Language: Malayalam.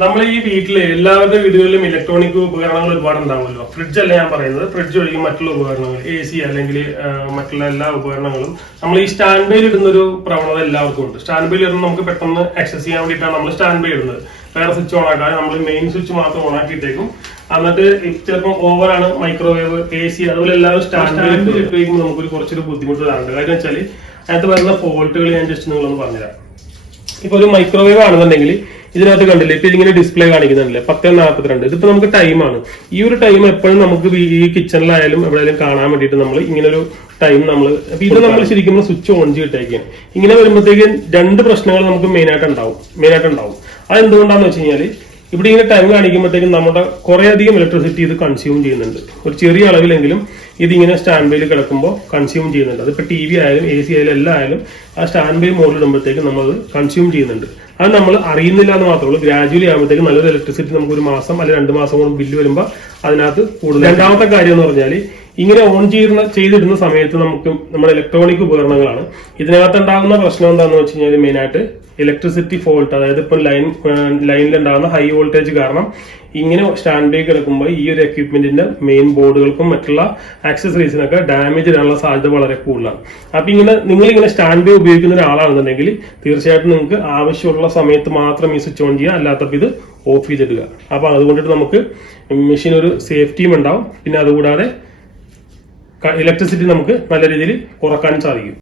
നമ്മൾ ഈ വീട്ടിൽ എല്ലാവരുടെ വീടുകളിലും ഇലക്ട്രോണിക് ഉപകരണങ്ങൾ ഒരുപാട് ഉണ്ടാവുമല്ലോ. ഫ്രിഡ്ജ് അല്ല ഞാൻ പറയുന്നത്. ഫ്രിഡ്ജ് ഒഴികെ മറ്റുള്ള ഉപകരണങ്ങൾ എ സി അല്ലെങ്കിൽ മറ്റുള്ള എല്ലാ ഉപകരണങ്ങളും നമ്മൾ ഈ സ്റ്റാൻഡ് ബൈയിൽ ഇടുന്ന ഒരു പ്രവണത എല്ലാവർക്കും ഉണ്ട്. സ്റ്റാൻഡ് ബൈയിൽ ഇടുന്ന നമുക്ക് പെട്ടെന്ന് ആക്സസ് ചെയ്യാൻ വേണ്ടിയിട്ടാണ് നമ്മൾ സ്റ്റാൻഡ് ബൈ ഇടുന്നത്. വേറെ സ്വിച്ച് ഓൺ ആക്കാതെ നമ്മൾ മെയിൻ സ്വിച്ച് മാത്രം ഓൺ ആക്കിയിട്ടേക്കും എന്നിട്ട് ചിലപ്പോൾ ഓവറാണ് മൈക്രോവേവ് എ സി അതുപോലെ എല്ലാവരും സ്റ്റാൻഡ് വയ്ക്കുമ്പോൾ നമുക്കൊരു കുറച്ചൊരു ബുദ്ധിമുട്ട് തരാറുണ്ട് കാര്യം വെച്ചാൽ അതിനകത്ത് വരുന്ന ഫോൾട്ടുകൾ ഞാൻ ജസ്റ്റ് നിങ്ങളൊന്ന് പറഞ്ഞുതരാം. ഇപ്പൊ ഒരു മൈക്രോവേവ് ആണെന്നുണ്ടെങ്കിൽ ഇതിനകത്ത് കണ്ടില്ലേ? ഇപ്പൊ ഇതിങ്ങനെ ഡിസ്പ്ലേ കാണിക്കുന്നുണ്ടല്ലേ? പത്ത് നാൽപ്പത്തിരണ്ട് ഇതിപ്പോ നമുക്ക് ടൈമാണ് ഈ ഒരു ടൈം എപ്പോഴും നമുക്ക് ഈ കിച്ചണിലായാലും എവിടെയായാലും കാണാൻ വേണ്ടിയിട്ട് നമ്മൾ ഇങ്ങനെ ഒരു ടൈം നമ്മൾ ഇത് നമ്മൾ ശരിക്കും സ്വിച്ച് ഓൺ ചെയ്തിട്ടേക്കാണ് ഇങ്ങനെ വരുമ്പോഴത്തേക്കും രണ്ട് പ്രശ്നങ്ങൾ നമുക്ക് മെയിൻ ആയിട്ട് ഉണ്ടാവും. മെയിൻ ആയിട്ട് ഉണ്ടാവും. അത് എന്തുകൊണ്ടാന്ന് വെച്ച് കഴിഞ്ഞാൽ ഇവിടെ ഇങ്ങനെ ടൈം കാണിക്കുമ്പോഴത്തേക്കും നമ്മുടെ കുറേ അധികം ഇലക്ട്രിസിറ്റി ഇത് കൺസ്യൂം ചെയ്യുന്നുണ്ട്. ഒരു ചെറിയ അളവിലെങ്കിലും ഇതിങ്ങനെ സ്റ്റാൻഡ് ബൈയിൽ കിടക്കുമ്പോൾ കൺസ്യൂം ചെയ്യുന്നുണ്ട്. അതിപ്പോൾ ടി വി ആയാലും എ സി ആയാലും എല്ലാം ആയാലും ആ സ്റ്റാൻഡ് ബൈ മോഡിൽ ഇടുമ്പോഴത്തേക്കും നമ്മൾ കൺസ്യൂം ചെയ്യുന്നുണ്ട്. അത് നമ്മൾ അറിയുന്നില്ല എന്ന് മാത്രമേ ഉള്ളൂ. ഗ്രാജുവലി ആകുമ്പോഴത്തേക്കും നല്ലൊരു ഇലക്ട്രിസിറ്റി നമുക്ക് ഒരു മാസം അല്ലെങ്കിൽ രണ്ട് മാസം കൊണ്ട് ബില്ല് വരുമ്പോൾ അതിനകത്ത് കൂടുതൽ രണ്ടാമത്തെ കാര്യം എന്ന് പറഞ്ഞാൽ ഇങ്ങനെ ഓൺ ചെയ്യുന്ന ചെയ്തിടുന്ന സമയത്ത് നമുക്ക് നമ്മുടെ ഇലക്ട്രോണിക് ഉപകരണങ്ങളാണ്. ഇതിനകത്ത് ഉണ്ടാകുന്ന പ്രശ്നം എന്താണെന്ന് വെച്ച് കഴിഞ്ഞാൽ മെയിനായിട്ട് ഇലക്ട്രിസിറ്റി ഫോൾട്ട് അതായത് ഇപ്പം ലൈൻ ലൈനിൽ ഉണ്ടാകുന്ന ഹൈ വോൾട്ടേജ് കാരണം ഇങ്ങനെ സ്റ്റാൻഡ് ബൈ കിടക്കുമ്പോൾ ഈ ഒരു എക്യുപ്മെന്റിന്റെ മെയിൻ ബോർഡുകൾക്കും മറ്റുള്ള ആക്സസറീസിനൊക്കെ ഡാമേജ് വരാനുള്ള സാധ്യത വളരെ കൂടുതലാണ്. അപ്പൊ ഇങ്ങനെ നിങ്ങൾ ഇങ്ങനെ സ്റ്റാൻഡ് ബൈ ഉപയോഗിക്കുന്ന ഒരാളാണെന്നുണ്ടെങ്കിൽ തീർച്ചയായിട്ടും നിങ്ങൾക്ക് ആവശ്യമുള്ള സമയത്ത് മാത്രം ഈ സ്വിച്ച് ഓൺ ചെയ്യുക. അല്ലാത്തപ്പോൾ ഇത് ഓഫ് ചെയ്തിടുക. അപ്പൊ അതുകൊണ്ടിട്ട് നമുക്ക് മെഷീൻ ഒരു സേഫ്റ്റിയും ഉണ്ടാവും. പിന്നെ അതുകൂടാതെ ഇലക്ട്രിസിറ്റി നമുക്ക് നല്ല രീതിയിൽ കുറയ്ക്കാൻ സാധിക്കും.